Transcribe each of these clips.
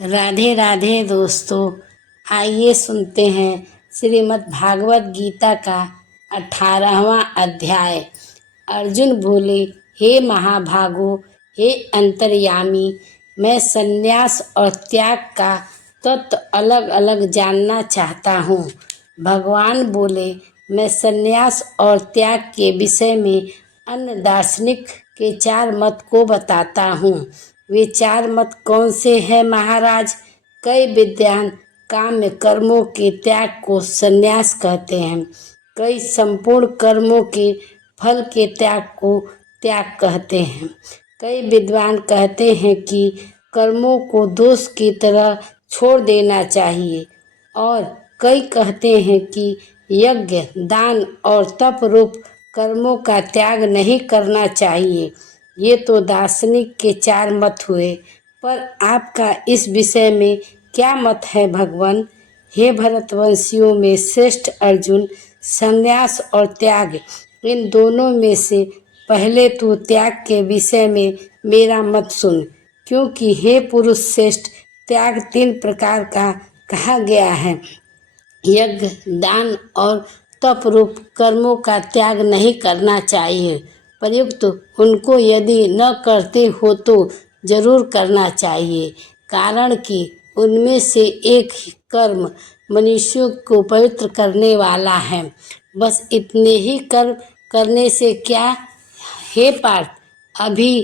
राधे राधे दोस्तों। आइए सुनते हैं श्रीमद् भागवत गीता का 18वां अध्याय। अर्जुन बोले, हे महाभागो, हे अंतर्यामी, मैं संन्यास और त्याग का तत्व अलग अलग जानना चाहता हूँ। भगवान बोले, मैं संन्यास और त्याग के विषय में अन्य दार्शनिक के 4 मत को बताता हूँ। वे 4 मत कौन से हैं महाराज? कई विद्वान काम्य कर्मों के त्याग को संन्यास कहते हैं, कई संपूर्ण कर्मों के फल के त्याग को त्याग कहते हैं। कई विद्वान कहते हैं कि कर्मों को दोष की तरह छोड़ देना चाहिए और कई कहते हैं कि यज्ञ, दान और तप रूप कर्मों का त्याग नहीं करना चाहिए। ये तो दार्शनिक के 4 मत हुए, पर आपका इस विषय में क्या मत है भगवान? हे भरतवंशियों में श्रेष्ठ अर्जुन, संन्यास और त्याग, इन दोनों में से पहले तू त्याग के विषय में मेरा मत सुन, क्योंकि हे पुरुष श्रेष्ठ, त्याग 3 प्रकार का कहा गया है। यज्ञ, दान और तप रूप कर्मों का त्याग नहीं करना चाहिए, प्रयुक्त उनको यदि न करते हो तो जरूर करना चाहिए, कारण कि उनमें से एक ही कर्म मनुष्यों को पवित्र करने वाला है। बस इतने ही कर्म करने से क्या? हे पार्थ, अभी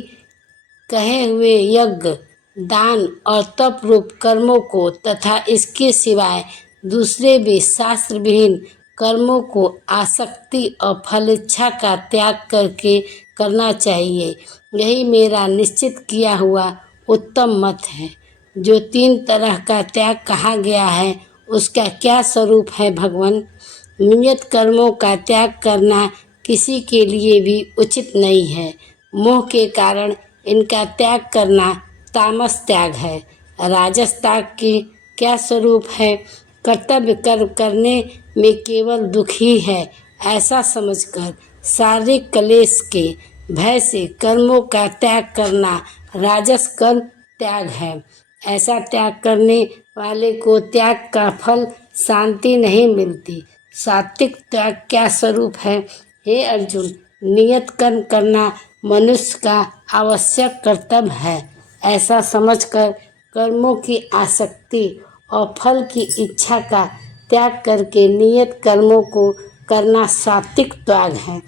कहे हुए यज्ञ, दान और तप रूप कर्मों को तथा इसके सिवाय दूसरे भी शास्त्र विहीन कर्मों को आसक्ति और फलेच्छा का त्याग करके करना चाहिए। यही मेरा निश्चित किया हुआ उत्तम मत है। जो 3 तरह का त्याग कहा गया है, उसका क्या स्वरूप है भगवान? नियत कर्मों का त्याग करना किसी के लिए भी उचित नहीं है। मोह के कारण इनका त्याग करना तामस त्याग है। राजस त्याग के क्या स्वरूप है? कर्तव्य कर्म करने में केवल दुख ही है, ऐसा समझकर शारीरिक क्लेश के भय से कर्मों का त्याग करना राजस कर्म त्याग है। ऐसा त्याग करने वाले को त्याग का फल शांति नहीं मिलती। सात्विक त्याग क्या स्वरूप है? हे अर्जुन, नियत कर्म करना मनुष्य का आवश्यक कर्तव्य है, ऐसा समझकर कर्मों की आसक्ति और फल की इच्छा का त्याग करके नियत कर्मों को करना सात्विक त्याग है।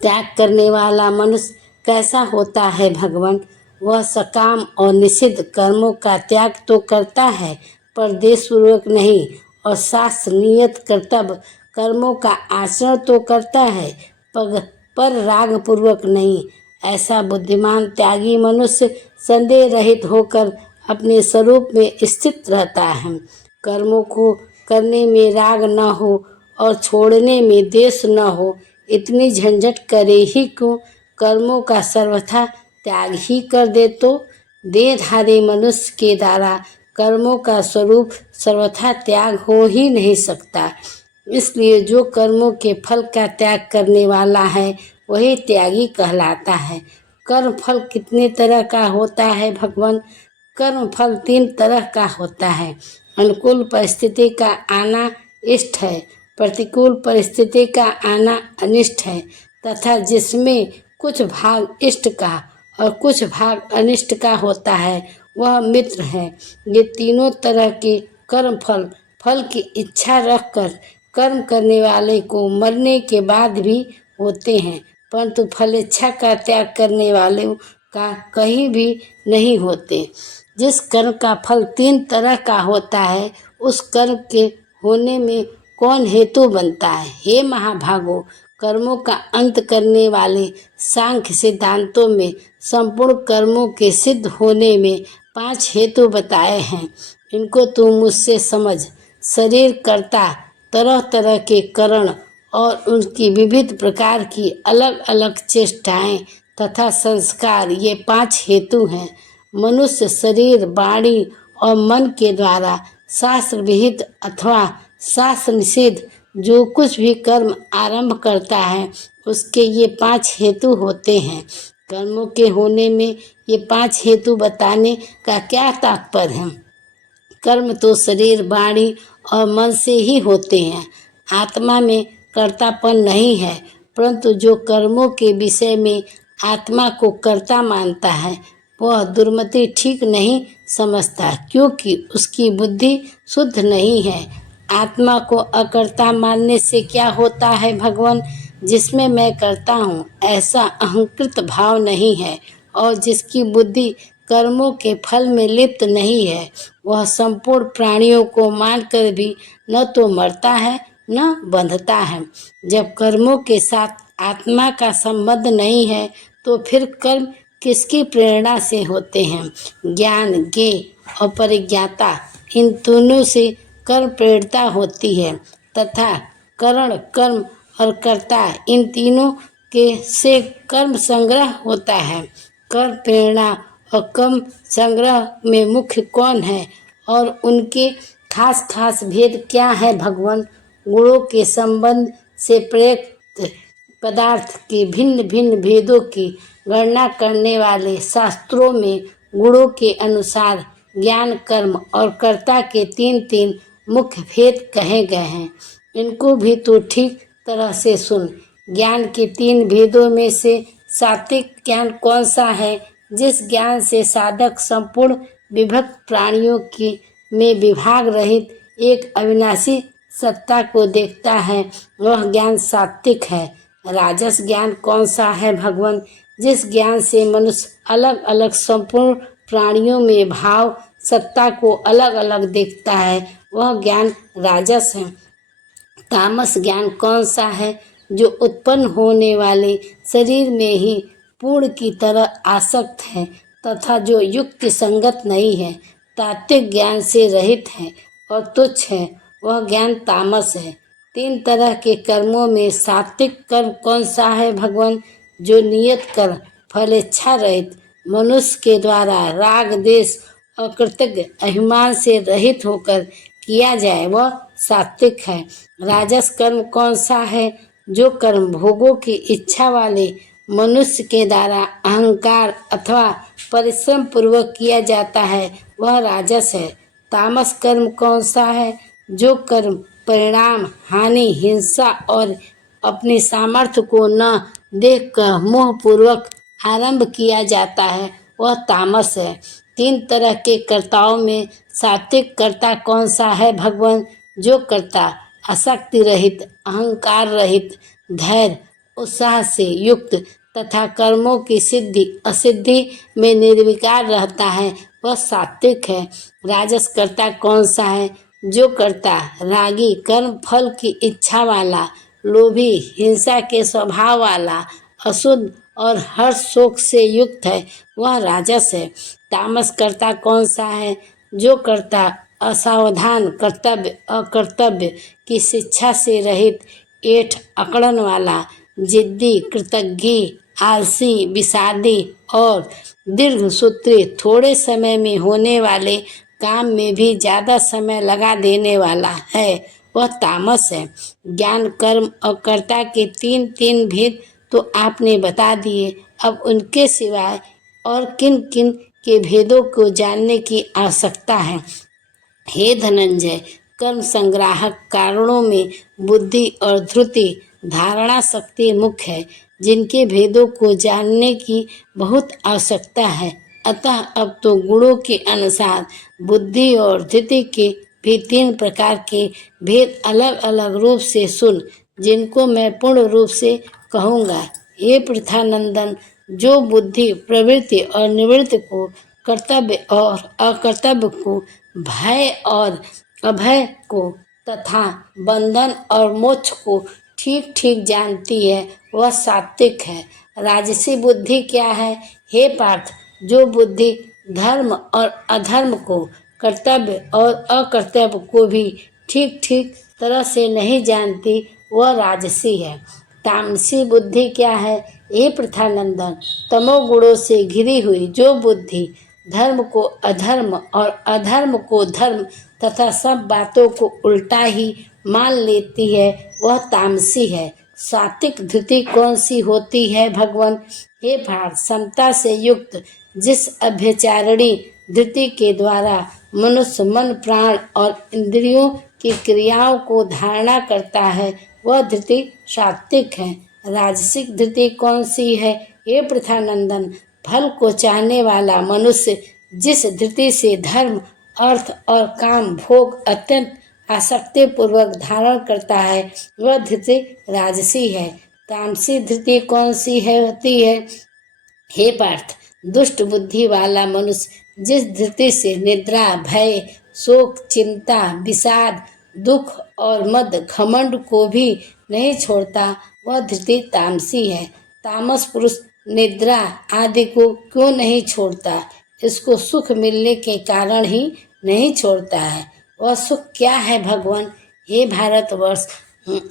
त्याग करने वाला मनुष्य कैसा होता है भगवान? वह सकाम और निषिद्ध कर्मों का त्याग तो करता है, पर देशपूर्वक नहीं, और शास्त्र नियत कर्तव्य कर्मों का आचरण तो करता है, पर राग पूर्वक नहीं। ऐसा बुद्धिमान त्यागी मनुष्य संदेह रहित होकर अपने स्वरूप में स्थित रहता है। कर्मों को करने में राग न हो और छोड़ने में द्वेष न हो, इतनी झंझट करे ही क्यों? कर्मों का सर्वथा त्याग ही कर दे तो। देहधारी मनुष्य के द्वारा कर्मों का स्वरूप सर्वथा त्याग हो ही नहीं सकता। इसलिए जो कर्मों के फल का त्याग करने वाला है, वही त्यागी कहलाता है। कर्म फल कितने तरह का होता है भगवान? कर्म फल 3 तरह का होता है। अनुकूल परिस्थिति का आना इष्ट है, प्रतिकूल परिस्थिति का आना अनिष्ट है, तथा जिसमें कुछ भाग इष्ट का और कुछ भाग अनिष्ट का होता है, वह मित्र है। ये तीनों तरह के कर्म फल की इच्छा रखकर कर्म करने वाले को मरने के बाद भी होते हैं, परंतु फलेच्छा का त्याग करने वाले का कहीं भी नहीं होते। जिस कर्म का फल 3 तरह का होता है, उस कर्म के होने में कौन हेतु बनता है? हे महाभागो, कर्मों का अंत करने वाले सांख्य सिद्धांतों में संपूर्ण कर्मों के सिद्ध होने में 5 हेतु बताए हैं। इनको तू मुझसे समझ। शरीर कर्ता, तरह तरह के करण और उनकी विविध प्रकार की अलग अलग चेष्टाएं तथा संस्कार, ये 5 हेतु हैं। मनुष्य शरीर, वाणी और मन के द्वारा शास्त्र विहित अथवा शास्त्र निषिद्ध जो कुछ भी कर्म आरंभ करता है, उसके ये 5 हेतु होते हैं। कर्मों के होने में ये 5 हेतु बताने का क्या तात्पर्य है? कर्म तो शरीर, वाणी और मन से ही होते हैं। आत्मा में कर्तापन नहीं है, परंतु जो कर्मों के विषय में आत्मा को कर्ता मानता है वह दुर्मति ठीक नहीं समझता, क्योंकि उसकी बुद्धि शुद्ध नहीं है। आत्मा को अकर्ता मानने से क्या होता है भगवान? जिसमें मैं करता हूँ ऐसा अहंकृत भाव नहीं है, और जिसकी बुद्धि कर्मों के फल में लिप्त नहीं है वह संपूर्ण प्राणियों को मानकर भी न तो मरता है न बंधता है। जब कर्मों के साथ आत्मा का संबंध नहीं है तो फिर कर्म किसकी प्रेरणा से होते हैं? ज्ञान, ज्ञेय और परिज्ञाता, इन दोनों से कर्म प्रेरणा होती है, तथा करण, कर्म और कर्ता, इन तीनों के से कर्म संग्रह होता है। कर्म प्रेरणा और कर्म संग्रह में मुख्य कौन है और उनके खास खास भेद क्या है भगवान? गुणों के संबंध से प्रयुक्त पदार्थ के भिन्न भिन्न भेदों की गणना करने वाले शास्त्रों में गुणों के अनुसार ज्ञान, कर्म और कर्ता के 3-3 मुख्य भेद कहे गए हैं। इनको भी तो ठीक तरह से सुन। ज्ञान के 3 भेदों में से सात्विक ज्ञान कौन सा है? जिस ज्ञान से साधक संपूर्ण विभक्त प्राणियों की में विभाग रहित एक अविनाशी सत्ता को देखता है, वह ज्ञान सात्विक है। राजस ज्ञान कौन सा है भगवान? जिस ज्ञान से मनुष्य अलग अलग संपूर्ण प्राणियों में भाव सत्ता को अलग अलग देखता है, वह ज्ञान राजस है। तामस ज्ञान कौन सा है? जो उत्पन्न होने वाले शरीर में ही पूर्ण की तरह आसक्त है तथा जो युक्ति संगत नहीं है, तात्विक ज्ञान से रहित है और तुच्छ है, वह ज्ञान तामस है। 3 तरह के कर्मों में सात्विक कर्म कौन सा है भगवान? जो नियत कर्म फलेच्छा रहित मनुष्य के द्वारा राग, देश और कृतज्ञ अभिमान से रहित होकर किया जाए, वह सात्विक है। राजस कर्म कौन सा है? जो कर्म भोगों की इच्छा वाले मनुष्य के द्वारा अहंकार अथवा परिश्रम पूर्वक किया जाता है, वह राजस है। तामस कर्म कौन सा है? जो कर्म परिणाम, हानि, हिंसा और अपनी सामर्थ्य को न देखकर मोह पूर्वक आरंभ किया जाता है, वह तामस है। 3 तरह के कर्ताओं में सात्विक कर्ता कौन सा है भगवान? जो कर्ता आसक्ति रहित, अहंकार रहित, धैर्य, उत्साह से युक्त तथा कर्मों की सिद्धि असिद्धि में निर्विकार रहता है, वह सात्विक है। राजस कर्ता कौन सा है? जो कर्ता रागी, कर्म फल की इच्छा वाला, लोभी, हिंसा के स्वभाव वाला, अशुद्ध और हर्ष शोक से युक्त है, वह राजस है। तामस कर्ता कौन सा है? जो कर्ता असावधान, कर्तव्य अकर्तव्य की शिक्षा से रहित, ऐठ अकड़न वाला, जिद्दी, कृतज्ञ, आलसी, विषादी और दीर्घ सूत्री, थोड़े समय में होने वाले काम में भी ज़्यादा समय लगा देने वाला है, वह तामस है। ज्ञान, कर्म और कर्ता के 3-3 भेद तो आपने बता दिए, अब उनके सिवाय और किन किन के भेदों को जानने की आवश्यकता है? हे धनंजय, कर्म संग्राहक कारणों में बुद्धि और धृति, धारणा शक्ति मुख्य है, जिनके भेदों को जानने की बहुत आवश्यकता है। अतः अब तो गुणों के अनुसार बुद्धि और धृति के भी 3 प्रकार के भेद अलग अलग रूप से सुन, जिनको मैं पूर्ण रूप से कहूँगा। हे पृथानंदन, जो बुद्धि प्रवृत्ति और निवृत्ति को, कर्तव्य और अकर्तव्य को, भय और अभय को तथा बंधन और मोक्ष को ठीक ठीक जानती है, वह सात्विक है। राजसी बुद्धि क्या है? हे पार्थ, जो बुद्धि धर्म और अधर्म को, कर्तव्य और अकर्तव्य को भी ठीक ठीक तरह से नहीं जानती, वह राजसी है। तामसी बुद्धि क्या है? हे पृथानंदन, तमोगुणों से घिरी हुई जो बुद्धि धर्म को अधर्म और अधर्म को धर्म तथा सब बातों को उल्टा ही मान लेती है, वह तामसी है। सात्विक धृति कौन सी होती है भगवान? हे पार्थ, समता से युक्त जिस अभ्यचारिणी धृति के द्वारा मनुष्य मन, प्राण और इंद्रियों की क्रियाओं को धारणा करता है, वह धृति सात्विक है। राजसिक धृति कौन सी है? हे पृथानंदन, फल को चाहने वाला मनुष्य जिस धृति से धर्म, अर्थ और काम भोग अत्यंत आसक्ति पूर्वक धारण करता है, वह धृति राजसी है। तामसी धृति कौन सी है होती है? हे पार्थ, दुष्ट बुद्धि वाला मनुष्य जिस धृति से निद्रा, भय, शोक, चिंता, विषाद, दुख और मद, घमंड को भी नहीं छोड़ता, वह धृति तामसी है। तामस पुरुष निद्रा आदि को क्यों नहीं छोड़ता? इसको सुख मिलने के कारण ही नहीं छोड़ता है। वह सुख क्या है भगवान? हे भारतवर्ष,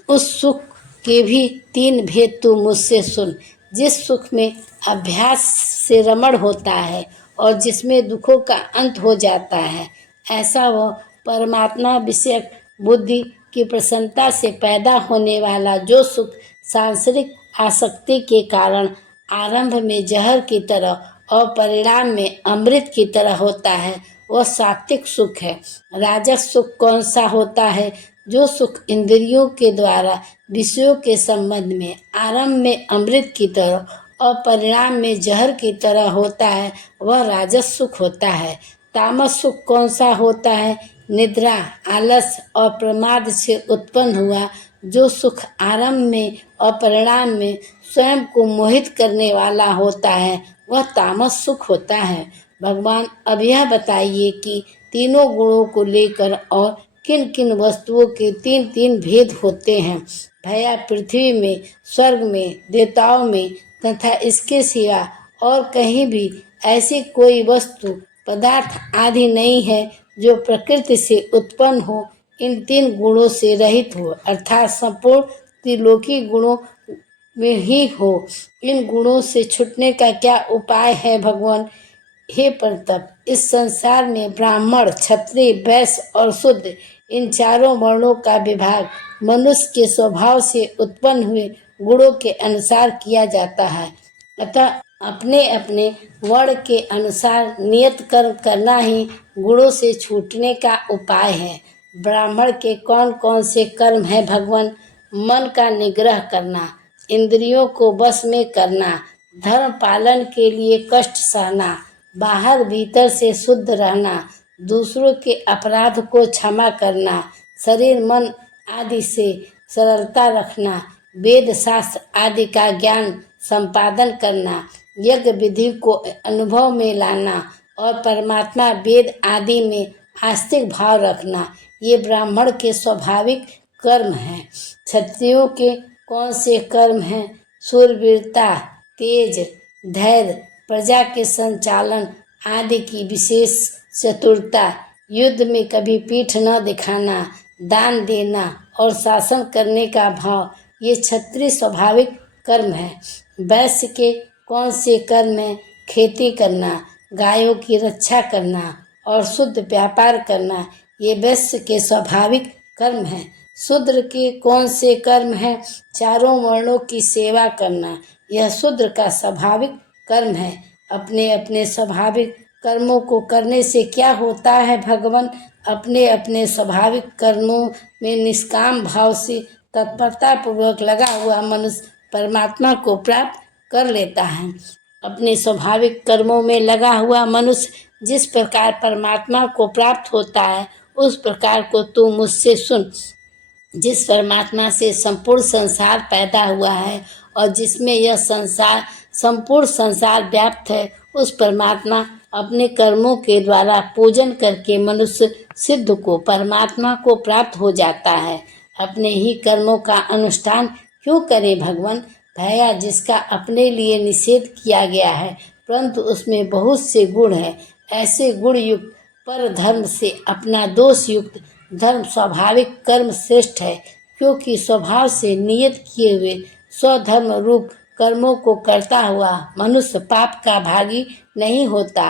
उस सुख के भी 3 भेद तू मुझसे सुन। जिस सुख में अभ्यास से रमण होता है और जिसमें दुखों का अंत हो जाता है, ऐसा वह परमात्मा विषयक बुद्धि की प्रसन्नता से पैदा होने वाला जो सुख सांसारिक आसक्ति के कारण आरंभ में जहर की तरह और परिणाम में अमृत की तरह होता है, वह सात्विक सुख है। राजस सुख कौन सा होता है? जो सुख इंद्रियों के द्वारा विषयों के संबंध में आरंभ में अमृत की तरह और परिणाम में जहर की तरह होता है, वह राजस सुख होता है। तामस सुख कौन सा होता है? निद्रा, आलस और प्रमाद से उत्पन्न हुआ जो सुख आरंभ में और परिणाम में स्वयं को मोहित करने वाला होता है, वह तामस सुख होता है। भगवान, अब यह बताइए कि तीनों गुणों को लेकर और किन किन वस्तुओं के 3 भेद होते हैं? भया पृथ्वी में, स्वर्ग में, देवताओं में तथा इसके सिवा और कहीं भी ऐसी कोई वस्तु, पदार्थ आदि नहीं है जो प्रकृति से उत्पन्न हो, इन 3 गुणों से रहित हो, अर्थात संपूर्ण त्रिलोकी गुणों में ही हो। इन गुणों से छूटने का क्या उपाय है भगवान? हे परतप, इस संसार में ब्राह्मण, क्षत्रिय, वैश्य और शूद्र इन 4 वर्णों का विभाग मनुष्य के स्वभाव से उत्पन्न हुए गुणों के अनुसार किया जाता है। अतः अपने अपने वर्ण के अनुसार नियत कर्म करना ही गुणों से छूटने का उपाय है। ब्राह्मण के कौन कौन से कर्म हैं भगवान? मन का निग्रह करना, इंद्रियों को वश में करना, धर्म पालन के लिए कष्ट सहना, बाहर भीतर से शुद्ध रहना, दूसरों के अपराध को क्षमा करना, शरीर मन आदि से सरलता रखना, वेद शास्त्र आदि का ज्ञान संपादन करना, यज्ञ विधि को अनुभव में लाना और परमात्मा वेद आदि में आस्तिक भाव रखना, ये ब्राह्मण के स्वाभाविक कर्म हैं। क्षत्रियों के कौन से कर्म हैं? शूरवीरता, तेज, धैर्य, प्रजा के संचालन आदि की विशेष चतुरता, युद्ध में कभी पीठ न दिखाना, दान देना और शासन करने का भाव, ये क्षत्रिय स्वाभाविक कर्म है। वैश्य के कौन से कर्म हैं? खेती करना, गायों की रक्षा करना और शुद्ध व्यापार करना, ये वैश्य के स्वाभाविक कर्म हैं। शूद्र के कौन से कर्म हैं? 4 वर्णों की सेवा करना, यह शूद्र का स्वाभाविक कर्म है। अपने अपने स्वाभाविक कर्मों को करने से क्या होता है भगवान? अपने अपने स्वाभाविक कर्मों में निष्काम भाव से तत्परता पूर्वक लगा हुआ मनुष्य परमात्मा को प्राप्त कर लेता है। अपने स्वाभाविक कर्मों में लगा हुआ मनुष्य जिस प्रकार परमात्मा को प्राप्त होता है, उस प्रकार को तू मुझसे सुन। जिस परमात्मा से संपूर्ण संसार पैदा हुआ है और जिसमें यह संसार, संपूर्ण संसार व्याप्त है, उस परमात्मा अपने कर्मों के द्वारा पूजन करके मनुष्य सिद्ध को, परमात्मा को प्राप्त हो जाता है। अपने ही कर्मों का अनुष्ठान क्यों करें भगवान? भया जिसका अपने लिए निषेध किया गया है, परंतु उसमें बहुत से गुण हैं। ऐसे गुण युक्त पर धर्म से अपना दोष युक्त धर्म स्वाभाविक कर्म श्रेष्ठ है, क्योंकि स्वभाव से नियत किए हुए स्वधर्म रूप कर्मों को करता हुआ मनुष्य पाप का भागी नहीं होता।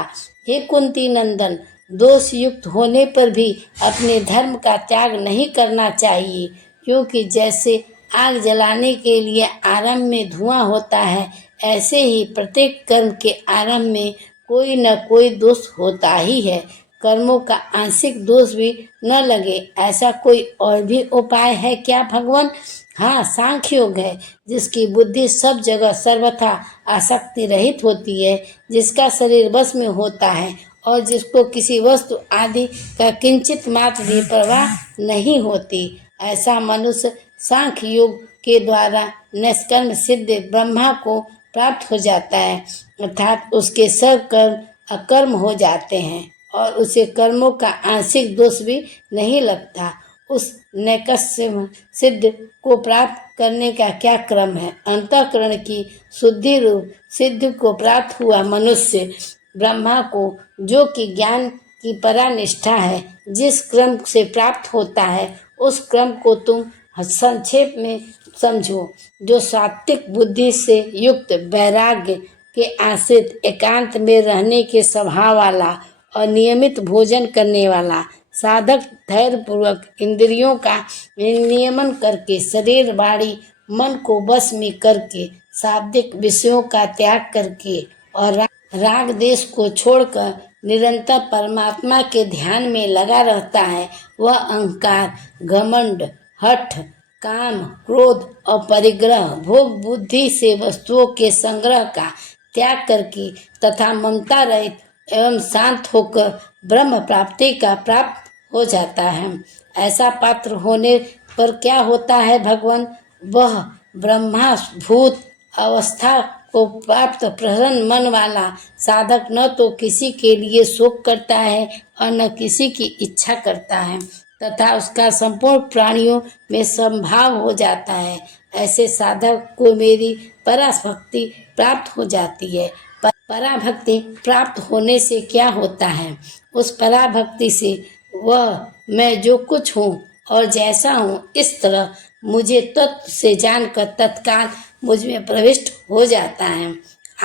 हे कुंती नंदन, दोष युक्त होने पर भी अपने धर्म का त्याग नहीं करना चाहिए, क्योंकि जैसे आग जलाने के लिए आरंभ में धुआं होता है, ऐसे ही प्रत्येक कर्म के आरंभ में कोई न कोई दोष होता ही है। कर्मों का आंशिक दोष भी न लगे, ऐसा कोई और भी उपाय है क्या भगवान? हाँ, सांख्य योग है, जिसकी बुद्धि सब जगह सर्वथा आसक्ति रहित होती है, जिसका शरीर वश में होता है और जिसको किसी वस्तु आदि का किंचित मात्र भी परवाह नहीं होती, ऐसा मनुष्य सांख्य योग के द्वारा निष्कर्म सिद्ध ब्रह्मा को प्राप्त हो जाता है, अर्थात उसके सब कर्म अकर्म हो जाते हैं और उसे कर्मों का आंशिक दोष भी नहीं लगता। उस नैकस्य सिद्ध को प्राप्त करने का क्या क्रम है? अंतःकरण की शुद्धि रूप सिद्ध को प्राप्त हुआ मनुष्य ब्रह्मा को, जो कि ज्ञान की परानिष्ठा है, जिस क्रम से प्राप्त होता है उस क्रम को तुम संक्षेप में समझो। जो सात्विक बुद्धि से युक्त, वैराग्य के आश्रित, एकांत में रहने के स्वभाव वाला और नियमित भोजन करने वाला साधक धैर्यपूर्वक इंद्रियों का नियमन करके शरीर वाणी मन को वश में करके शाब्दिक विषयों का त्याग करके और राग देश को छोड़कर निरंतर परमात्मा के ध्यान में लगा रहता है, वह अहंकार, घमंड, हठ, काम, क्रोध और परिग्रह, भोग बुद्धि से वस्तुओं के संग्रह का त्याग करके तथा ममता रहित एवं शांत होकर ब्रह्म प्राप्ति का प्राप्त हो जाता है। ऐसा पात्र होने पर क्या होता है भगवान? वह ब्रह्माभूत अवस्था को प्राप्त प्रसन्न मन वाला साधक न तो किसी के लिए शोक करता है और न किसी की इच्छा करता है, तथा उसका संपूर्ण प्राणियों में संभाव हो जाता है। ऐसे साधक को मेरी पराभक्ति प्राप्त हो जाती है। पराभक्ति प्राप्त होने से क्या होता है? उस पराभक्ति से वह मैं जो कुछ हूँ और जैसा हूँ इस तरह मुझे तत्व से जानकर तत्काल मुझ में प्रविष्ट हो जाता है।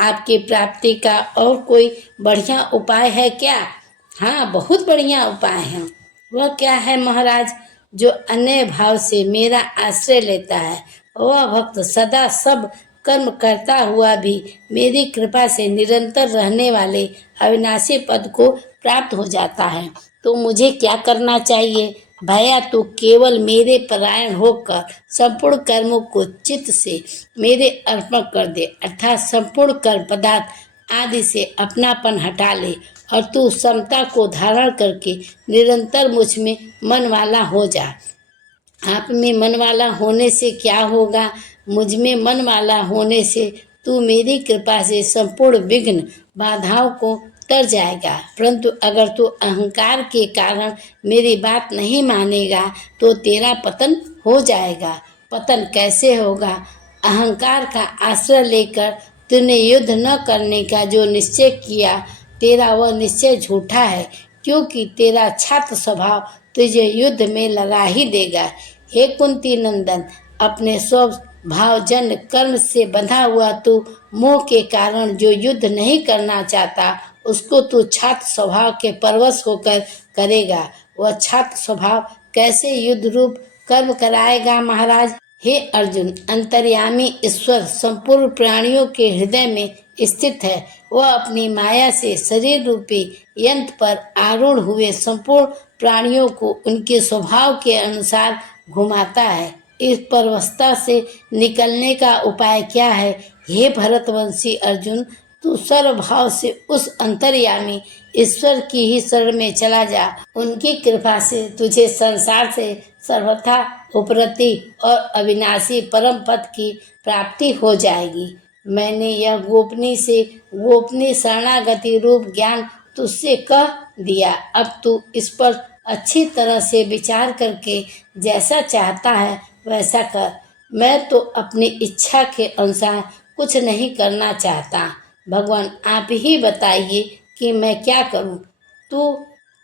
आपकी प्राप्ति का और कोई बढ़िया उपाय है क्या? हाँ, बहुत बढ़िया उपाय है। वह क्या है महाराज? जो अन्य भाव से मेरा आश्रय लेता है, वह भक्त सदा सब कर्म करता हुआ भी मेरी कृपा से निरंतर रहने वाले अविनाशी पद को प्राप्त हो जाता है। तो मुझे क्या करना चाहिए? भैया, तू केवल मेरे परायण होकर संपूर्ण कर्मों को चित्त से मेरे अर्पण कर दे, अर्थात संपूर्ण कर्म पदार्थ आदि से अपनापन हटा ले और तू समता को धारण करके निरंतर मुझ में मन वाला हो जा। आप में मन वाला होने से क्या होगा? मुझ में मन वाला होने से तू मेरी कृपा से संपूर्ण विघ्न बाधाओं को तर जाएगा। परंतु अगर तू अहंकार के कारण मेरी बात नहीं मानेगा तो तेरा पतन हो जाएगा। पतन कैसे होगा? अहंकार का आश्रय लेकर तूने युद्ध न करने का जो निश्चय किया, तेरा वह निश्चय झूठा है, क्योंकि तेरा छात्र स्वभाव तुझे युद्ध में लगा ही देगा। हे कुंती नंदन, अपने स्वभावजन्य कर्म से बंधा हुआ तू मोह के कारण जो युद्ध नहीं करना चाहता, उसको तू छात्र स्वभाव के परवश होकर करेगा। वह छात्र स्वभाव कैसे युद्ध रूप कर्म कराएगा महाराज? हे अर्जुन, अंतर्यामी ईश्वर संपूर्ण प्राणियों के हृदय में स्थित है। वह अपनी माया से शरीर रूपी यंत्र पर आरूढ़ हुए संपूर्ण प्राणियों को उनके स्वभाव के अनुसार घुमाता है। इस परवस्था से निकलने का उपाय क्या है? हे भरतवंशी अर्जुन, तू सर्वभाव से उस अंतर्यामी ईश्वर की ही शरण में चला जा। उनकी कृपा से तुझे संसार से सर्वथा उपरति और अविनाशी परम पद की प्राप्ति हो जाएगी। मैंने यह गोपनीय शरणागति रूप ज्ञान तुझसे कह दिया। अब तू इस पर अच्छी तरह से विचार करके जैसा चाहता है वैसा कर। मैं तो अपनी इच्छा के अनुसार कुछ नहीं करना चाहता। भगवान, आप ही बताइए कि मैं क्या करूं?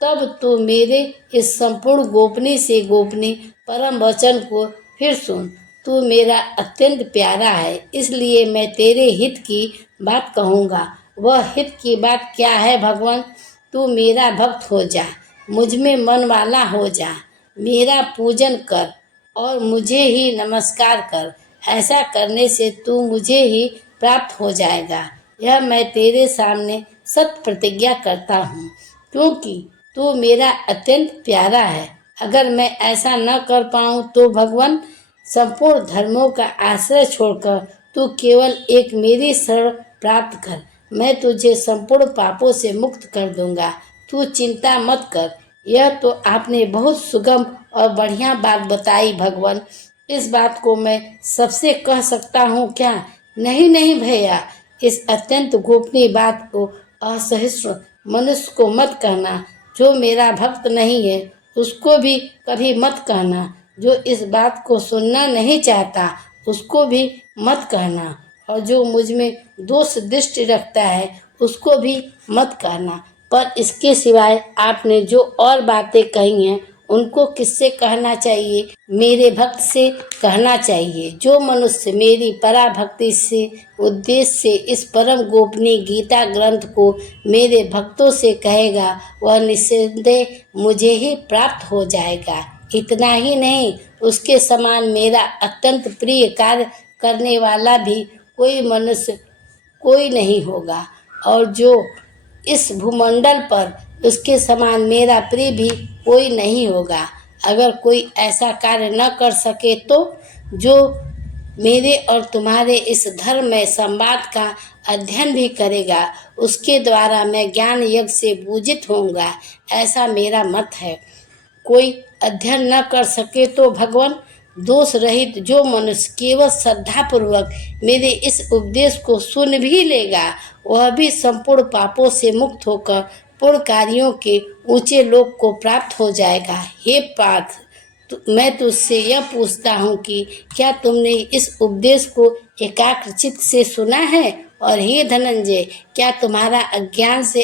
तब तो मेरे इस संपूर्ण गोपनीय से गोपनीय परम वचन को फिर सुन। तू मेरा अत्यंत प्यारा है, इसलिए मैं तेरे हित की बात कहूँगा। वह हित की बात क्या है भगवान? तू मेरा भक्त हो जा, मुझ में मन वाला हो जा, मेरा पूजन कर और मुझे ही नमस्कार कर। ऐसा करने से तू मुझे ही प्राप्त हो जाएगा। यह मैं तेरे सामने सत्य प्रतिज्ञा करता हूँ, क्योंकि तू मेरा अत्यंत प्यारा है। अगर मैं ऐसा न कर पाऊँ तो भगवान, संपूर्ण धर्मों का आश्रय छोड़कर तू केवल एक मेरी शरण प्राप्त कर। मैं तुझे संपूर्ण पापों से मुक्त कर दूंगा। तू चिंता मत कर। यह तो आपने बहुत सुगम और बढ़िया बात बताई भगवान। इस बात को मैं सबसे कह सकता हूँ क्या? नहीं नहीं भैया, इस अत्यंत गोपनीय बात को असहिष्णु मनुष्य को मत कहना। जो मेरा भक्त नहीं है उसको भी कभी मत कहना। जो इस बात को सुनना नहीं चाहता उसको भी मत कहना। और जो मुझ में दोष दृष्टि रखता है उसको भी मत कहना। पर इसके सिवाय आपने जो और बातें कही हैं उनको किससे कहना चाहिए? मेरे भक्त से कहना चाहिए। जो मनुष्य मेरी पराभक्ति से उद्देश्य से इस परम गोपनीय गीता ग्रंथ को मेरे भक्तों से कहेगा वह निस्संदेह मुझे ही प्राप्त हो जाएगा। इतना ही नहीं, उसके समान मेरा अत्यंत प्रिय कार्य करने वाला भी कोई मनुष्य कोई नहीं होगा। और जो इस भूमंडल पर उसके समान मेरा प्रिय भी कोई नहीं होगा। अगर कोई ऐसा कार्य न कर सके तो जो मेरे और तुम्हारे इस धर्म में संवाद का अध्ययन भी करेगा उसके द्वारा मैं ज्ञान यज्ञ से पूजित होऊंगा, ऐसा मेरा मत है। कोई अध्ययन न कर सके तो भगवान, दोष रहित जो मनुष्य केवल श्रद्धा पूर्वक मेरे इस उपदेश को सुन भी लेगा वह भी संपूर्ण पापों से मुक्त होकर पूर्ण कार्यों के ऊंचे लोक को प्राप्त हो जाएगा। हे पार्थ, मैं तुझसे यह पूछता हूँ कि क्या तुमने इस उपदेश को एकाग्रचित्त से सुना है? और हे धनंजय, क्या तुम्हारा अज्ञान से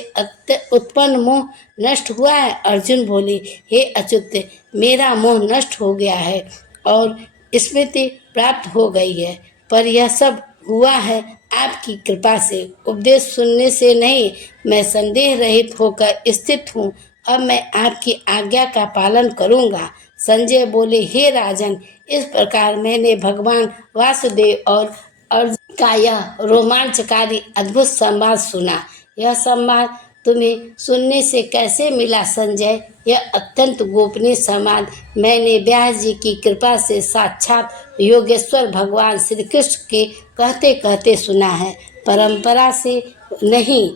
उत्पन्न मोह नष्ट हुआ है? अर्जुन बोले, हे अच्युत, मेरा मोह नष्ट हो गया है और स्मृति प्राप्त हो गई है। पर यह सब हुआ है आपकी कृपा से, उपदेश सुनने से नहीं। मैं संदेह रहित होकर स्थित हूँ। अब मैं आपकी आज्ञा का पालन करूँगा। संजय बोले, हे राजन, इस प्रकार मैंने भगवान वासुदेव और अर्जुन का यह रोमांचकारी अद्भुत संवाद सुना। यह संवाद तुम्हें सुनने से कैसे मिला संजय? यह अत्यंत गोपनीय संवाद मैंने व्यास जी की कृपा से साक्षात योगेश्वर भगवान श्री कृष्ण के कहते कहते सुना है, परंपरा से नहीं।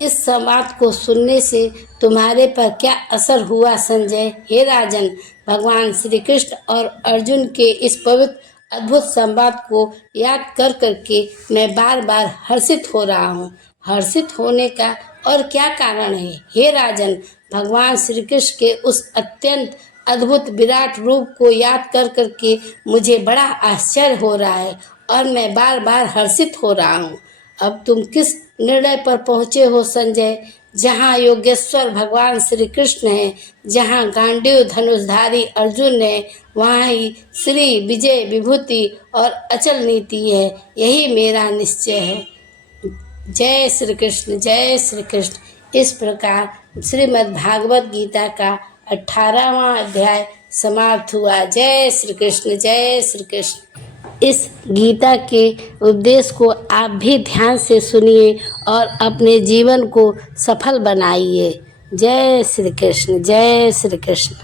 इस संवाद को सुनने से तुम्हारे पर क्या असर हुआ संजय? हे राजन, भगवान श्री कृष्ण और अर्जुन के इस पवित्र अद्भुत संवाद को याद कर करके मैं बार बार हर्षित हो रहा हूँ। हर्षित होने का और क्या कारण है? हे राजन, भगवान श्री कृष्ण के उस अत्यंत अद्भुत विराट रूप को याद कर करके मुझे बड़ा आश्चर्य हो रहा है और मैं बार बार हर्षित हो रहा हूँ। अब तुम किस निर्णय पर पहुँचे हो संजय? जहाँ योगेश्वर भगवान श्री कृष्ण है, जहाँ गांडीव धनुषधारी अर्जुन है, वहाँ ही श्री विजय विभूति और अचल नीति है। यही मेरा निश्चय है। जय श्री कृष्ण, जय श्री कृष्ण। इस प्रकार श्रीमद् भागवत गीता का 18वां अध्याय समाप्त हुआ। जय श्री कृष्ण, जय श्री कृष्ण। इस गीता के उपदेश को आप भी ध्यान से सुनिए और अपने जीवन को सफल बनाइए। जय श्री कृष्ण, जय श्री कृष्ण।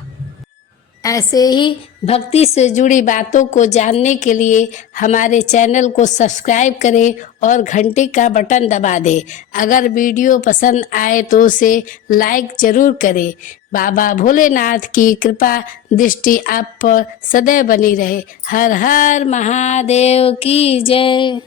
ऐसे ही भक्ति से जुड़ी बातों को जानने के लिए हमारे चैनल को सब्सक्राइब करें और घंटी का बटन दबा दें। अगर वीडियो पसंद आए तो उसे लाइक जरूर करें। बाबा भोलेनाथ की कृपा दृष्टि आप पर सदैव बनी रहे। हर हर महादेव की जय।